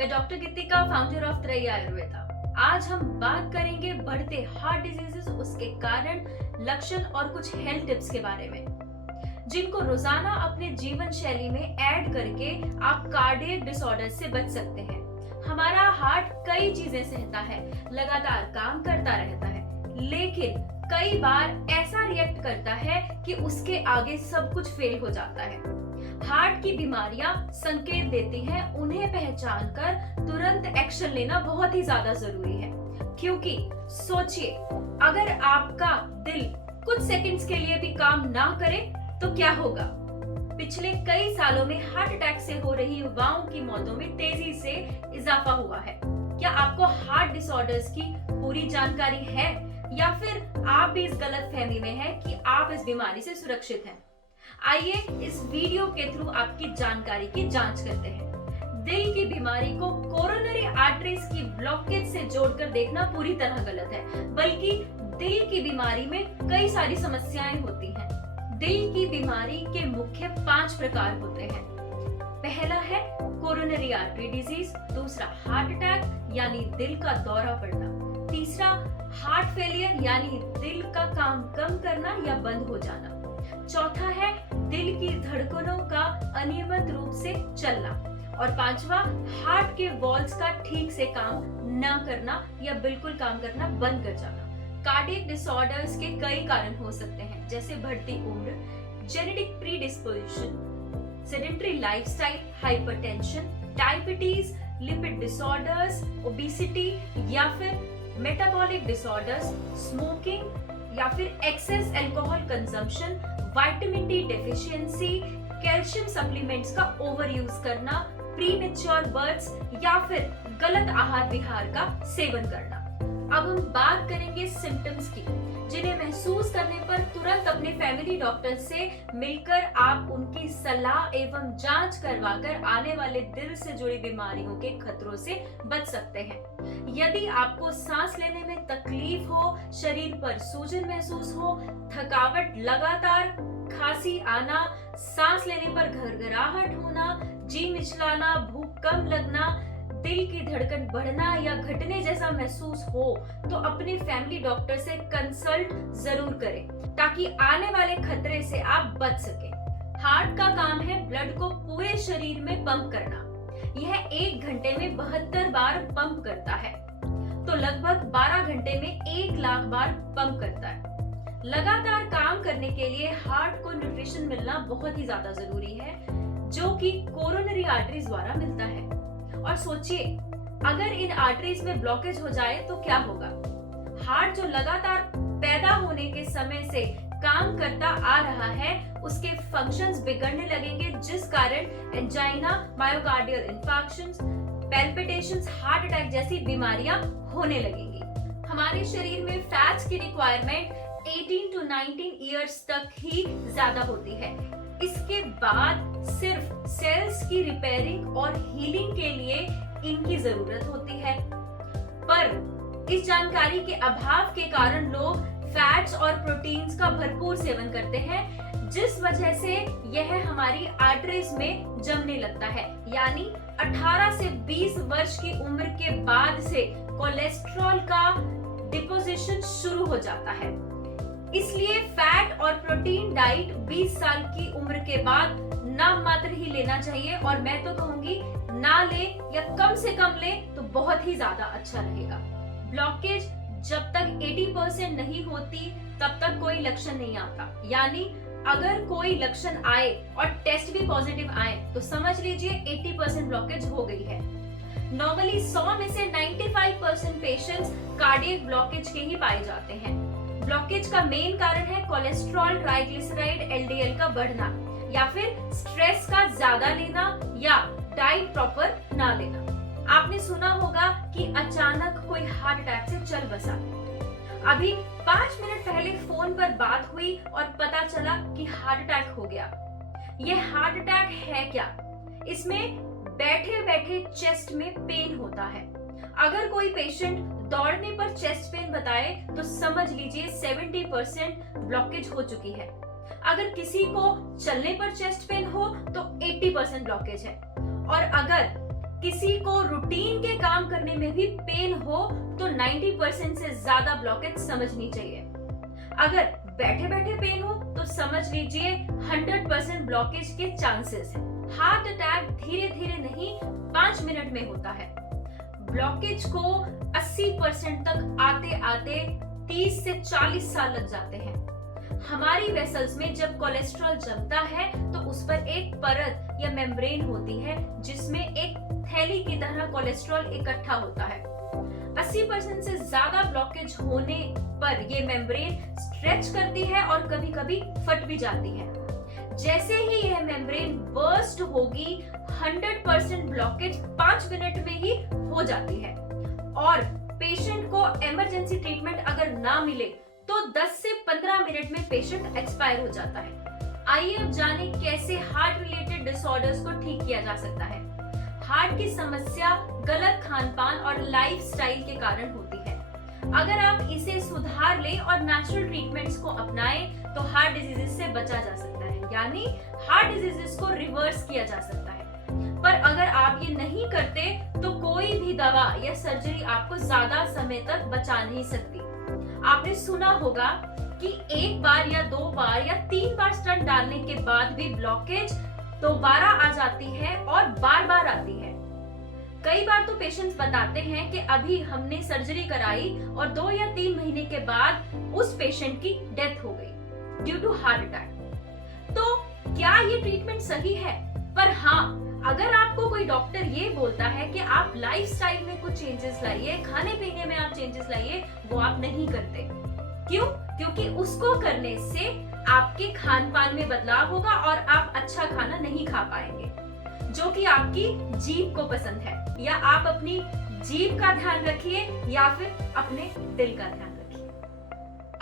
मैं doctor Geetika, founder of त्रयी आयुर्वेदा। आज हम बात करेंगे बढ़ते हार्ट डिजीजेस, उसके कारण, लक्षण और कुछ हेल्थ टिप्स के बारे में, जिनको रोजाना अपने जीवन शैली में ऐड करके आप कार्डियक डिसऑर्डर से बच सकते हैं। हमारा हार्ट कई चीजें सहता है, लगातार काम करता रहता है, लेकिन कई बार ऐसा रिएक्ट करता है कि उसके आगे सब कुछ फेल हो जाता है। हार्ट की बीमारियां संकेत देती हैं, उन्हें पहचान कर तुरंत एक्शन लेना बहुत ही ज्यादा जरूरी है। क्योंकि सोचिए, अगर आपका दिल कुछ सेकंड्स के लिए भी काम ना करे तो क्या होगा। पिछले कई सालों में हार्ट अटैक से हो रही युवाओं की मौतों में तेजी से इजाफा हुआ है। क्या आपको हार्ट डिसऑर्डर्स की पूरी जानकारी है, या फिर आप भी इस गलतफहमी में हैं कि आप इस बीमारी से सुरक्षित हैं? आइए इस वीडियो के थ्रू आपकी जानकारी की जांच करते हैं। दिल की बीमारी को कोरोनरी आर्टरीज की ब्लॉकेज से जोड़कर देखना पूरी तरह गलत है, बल्कि दिल की बीमारी में कई सारी समस्याएं होती हैं। दिल की बीमारी के मुख्य 5 प्रकार होते हैं। पहला है कोरोनरी आर्टरी डिजीज, दूसरा हार्ट अटैक यानी दिल का दौरा पड़ना, तीसरा हार्ट फेलियर यानी दिल का काम कम करना या बंद हो जाना, चौथा है दिल की धड़कनों का अनियमित रूप से चलना, और पांचवा हार्ट के वॉल्व्स का ठीक से काम न करना या बिल्कुल काम करना बंद कर जाना। कार्डियक डिसऑर्डर्स के कई कारण हो सकते हैं, जैसे बढ़ती उम्र, genetic predisposition, sedentary lifestyle, hypertension, diabetes, lipid disorders, obesity या फिर मेटाबॉलिक डिसऑर्डर्स, स्मोकिंग या फिर excess alcohol consumption, vitamin D deficiency, calcium supplements का ओवर यूज करना, प्रीमेच्योर बर्थ्स या फिर गलत आहार विहार का सेवन करना। अब हम बात करेंगे सिम्टम्स की, जिन्हें महसूस करने पर तुरंत अपने फैमिली डॉक्टर से मिलकर आप उनकी सलाह एवं जांच करवाकर आने वाले दिल से जुड़ी बीमारियों के खतरों से बच सकते हैं। यदि आपको सांस लेने में तकलीफ हो, शरीर पर सूजन महसूस हो, थकावट लगातार, खांसी आना, सांस लेने पर घरघराहट होना, जी मिचलाना, भूख कम लगना, दिल की धड़कन बढ़ना या घटने जैसा महसूस हो, तो अपने फैमिली डॉक्टर से कंसल्ट जरूर करें, ताकि आने वाले खतरे से आप बच सकें। हार्ट का काम है ब्लड को पूरे शरीर में पंप करना। यह 1 घंटे में 72 बार पंप करता है, तो लगभग 12 घंटे में 1 लाख बार पंप करता है। लगातार काम करने के लिए हार्ट को न्यूट्रिशन मिलना बहुत ही ज्यादा जरूरी है, जो कि कोरोनरी आर्टरीज द्वारा मिलता है। और सोचिए, अगर इन आर्टरीज में ब्लॉकेज हो जाए तो क्या होगा। हार्ट जो लगातार पैदा होने के समय से काम करता आ रहा है, उसके फंक्शंस बिगड़ने लगेंगे, जिस कारण angina, myocardial infarctions, palpitations, heart attack जैसी बीमारियां होने लगेंगी। हमारे शरीर में फैट्स की रिक्वायरमेंट 18 to 19 इयर्स तक ही ज्यादा होती है। इसके बाद सिर्फ सेल्स की रिपेयरिंग और हीलिंग के लिए इनकी जरूरत होती है। पर इस जानकारी के अभाव के कारण लोग फैट्स और प्रोटीन्स का भरपूर सेवन करते हैं, जिस वजह से यह हमारी आर्टरीज में जमने लगता है। यानी 18 से 20 वर्ष की उम्र के बाद से कोलेस्ट्रॉल का डिपोजिशन शुरू हो जाता है। इसलिए फैट और प्रोटीन डाइट 20 साल की उम्र के बाद नाम मात्र ही लेना चाहिए, और मैं तो कहूंगी ना ले या कम से कम ले तो बहुत ही ज्यादा अच्छा रहेगा। ब्लॉकेज जब तक 80% नहीं होती तब तक कोई लक्षण नहीं आता। यानी अगर कोई लक्षण आए और टेस्ट भी पॉजिटिव आए तो समझ लीजिए 80% ब्लॉकेज हो गई है। नॉर्मली 100 में से 95% पेशेंट्स कार्डियक ब्लॉकेज के ही पाए जाते हैं। ब्लॉकेज का मेन कारण है कोलेस्ट्रॉल, ट्राइग्लिसराइड, एलडीएल का बढ़ना, या फिर स्ट्रेस का ज्यादा लेना या डाइट प्रॉपर ना लेना। आपने सुना होगा कि अचानक कोई हार्ट अटैक से चल बसा। अभी 5 मिनट पहले फोन पर बात हुई और पता चला कि हार्ट अटैक हो गया। यह हार्ट अटैक है क्या? इसमें बैठे बैठे चेस्ट में पेन होता है। अगर कोई पेशेंट दौड़ने पर चेस्ट पेन बताए तो समझ लीजिए 70% ब्लॉकेज हो चुकी है। अगर किसी को चलने पर चेस्ट पेन हो तो 80% ब्लॉकेज है। और अगर किसी को रूटीन के काम करने में भी पेन हो तो 90% से ज्यादा ब्लॉकेज समझनी चाहिए। अगर बैठे बैठे पेन हो तो समझ लीजिए 100% ब्लॉकेज के चांसेस हैं। हार्ट अटैक धीरे धीरे नहीं 5 मिनट में होता है। ब्लॉकेज को 80% तक आते आते 30 से 40 साल लग जाते हैं। हमारी वेसल्स में जब कोलेस्ट्रॉल जमता है तो उस पर एक परत या मेम्ब्रेन होती है जिसमें एक थैली की तरह कोलेस्ट्रॉल इकट्ठा होता है। 80% से ज्यादा ब्लॉकेज होने पर ये मेम्ब्रेन स्ट्रेच करती है और कभी कभी फट भी जाती है। जैसे ही यह मेम्ब्रेन बर्स्ट होगी 100% ब्लॉकेज 5 मिनट में ही हो जाती है और पेशेंट को इमरजेंसी ट्रीटमेंट अगर ना मिले तो 10 से 15 मिनट में पेशेंट एक्सपायर हो जाता है। आइए अब जाने कैसे हार्ट रिलेटेड डिसऑर्डर्स को ठीक किया जा सकता है। हार्ट की समस्या गलत खान-पान और लाइफस्टाइल के कारण होती है। अगर आप इसे सुधार लें और नेचुरल ट्रीटमेंट्स को अपनाएं तो हार्ट डिजीजेस से बचा जा सकता है, यानी हार्ट डिजीजेस को रिवर्स किया जा सकता है। पर अगर आप ये नहीं करते तो कोई भी दवा या सर्जरी आपको ज्यादा समय तक बचा नहीं सकती। आपने सुना होगा कि 1 बार या 2 बार या 3 बार स्टंट डालने के बाद भी ब्लॉकेज दोबारा आ जाती है और बार बार आती है। कई बार तो पेशेंट्स बताते हैं कि अभी हमने सर्जरी कराई और 2 या 3 महीने के बाद उस पेशेंट की डेथ हो गई ड्यू टू हार्ट अटैक। तो क्या ये ट्रीटमेंट सही है? पर हाँ, अगर आपको कोई डॉक्टर ये बोलता है कि आप लाइफस्टाइल में कुछ चेंजेस लाइए, खाने पीने में आप चेंजेस लाइए, वो आप नहीं करते। क्यों? क्योंकि उसको करने से आपके खान पान में बदलाव होगा और आप अच्छा खाना नहीं खा पाएंगे जो कि आपकी जीभ को पसंद है। या आप अपनी जीभ का ध्यान रखिए या फिर अपने दिल का ध्यान रखिए।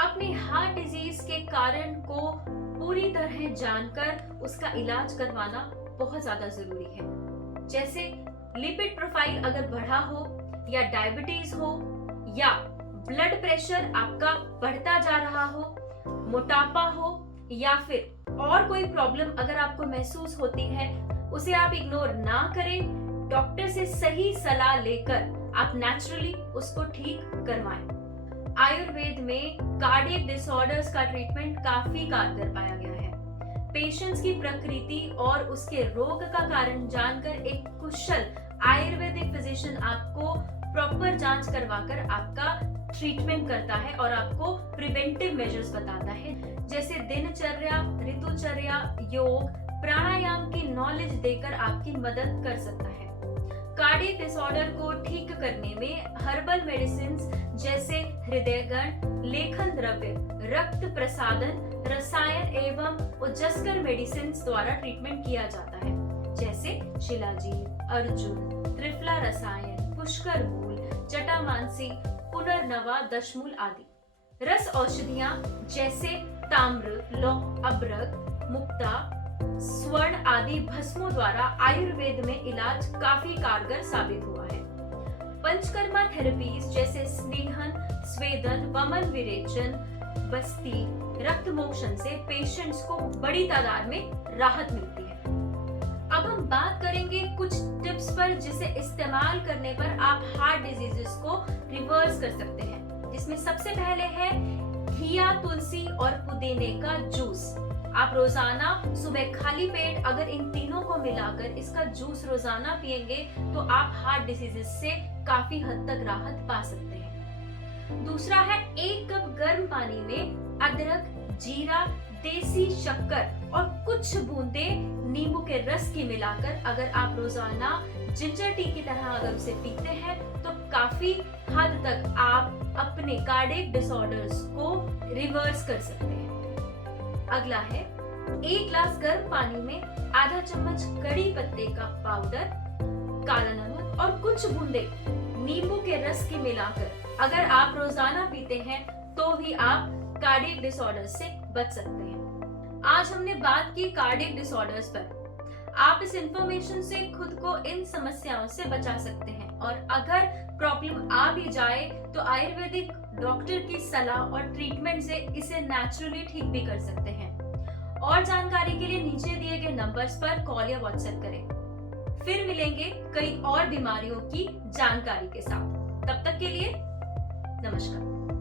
अपने हार्ट डिजीज के कारण को पूरी तरह जानकर उसका इलाज करवाना बहुत ज्यादा जरूरी है। जैसे लिपिड प्रोफाइल अगर बढ़ा हो या डायबिटीज हो या ब्लड प्रेशर आपका बढ़ता जा रहा हो, मोटापा हो या फिर और कोई प्रॉब्लम अगर आपको महसूस होती है, उसे आप इग्नोर ना करें। डॉक्टर से सही सलाह लेकर आप नेचुरली उसको ठीक करवाएं। आयुर्वेद में कार्डियक डिसऑर्डर्स का ट्रीटमेंट काफी कारगर पाया गया है। पेशेंट्स की प्रकृति और उसके रोग का कारण जानकर एक कुशल आयुर्वेदिक फिजिशियन आपको प्रॉपर जांच करवाकर आपका ट्रीटमेंट करता है और आपको प्रिवेंटिव मेजर्स बताता है, जैसे दिनचर्या, ऋतुचर्या, योग, प्राणायाम की नॉलेज देकर आपकी मदद कर सकता है। कार्डियक डिसऑर्डर को ठीक करने में हर्बल मेडिसिन जैसे हृदयगण, लेखन द्रव्य, रक्त प्रसादन, रसायन एवं उजस्कर मेडिसिन द्वारा ट्रीटमेंट किया जाता है, जैसे शिलाजीत, अर्जुन, त्रिफला रसायन, पुष्कर मूल, जटामांसी, पुनर्नवा, दशमूल आदि। रस औषधियां जैसे ताम्र, लौह, अबरक, मुक्ता, स्वर्ण आदि भस्मों द्वारा आयुर्वेद में इलाज काफी कारगर साबित हुआ है। पंचकर्मा थेरेपीज जैसे स्नेहन, स्वेदन, वमन विरेचन, बस्ती, रक्त मोक्षण से पेशेंट्स को बड़ी तादाद में राहत मिलती है। अब हम बात करेंगे कुछ टिप्स पर जिसे इस्तेमाल करने पर आप हार्ट डिजीजेस को रिवर्स कर सकते हैं, जिसमें सबसे पहले है घिया, तुलसी और पुदीने का जूस। आप रोजाना सुबह खाली पेट अगर इन तीनों को मिलाकर इसका जूस रोजाना पिएंगे तो आप हार्ट डिजीजेस से काफी हद तक राहत पा सकते हैं। दूसरा है 1 कप गर्म पानी में अदरक, जीरा, देसी शक्कर और कुछ बूंदे नींबू के रस की मिलाकर अगर आप रोजाना जिंजर टी की तरह अगर उसे पीते हैं तो काफी हद तक आप अपने कार्डियक डिसऑर्डर्स को रिवर्स कर सकते हैं। अगला है 1 ग्लास गर्म पानी में आधा चम्मच कड़ी पत्ते का पाउडर, काला नमक और कुछ बूंदे नींबू के रस की मिलाकर अगर आप रोजाना पीते हैं तो भी आप कार्डियक डिसऑर्डर्स से बच सकते हैं। आज हमने बात की कार्डियक डिसऑर्डर्स पर। आप इस इंफॉर्मेशन से खुद को इन समस्याओं से बचा सकते हैं और अगर प्रॉब्लम आ भी जाए तो आयुर्वेदिक डॉक्टर की सलाह और ट्रीटमेंट से इसे नेचुरली ठीक भी कर सकते हैं। और जानकारी के लिए नीचे दिए गए नंबर्स पर कॉल या व्हाट्सएप करें। फिर मिलेंगे कई और बीमारियों की जानकारी के साथ। तब तक के लिए नमस्कार।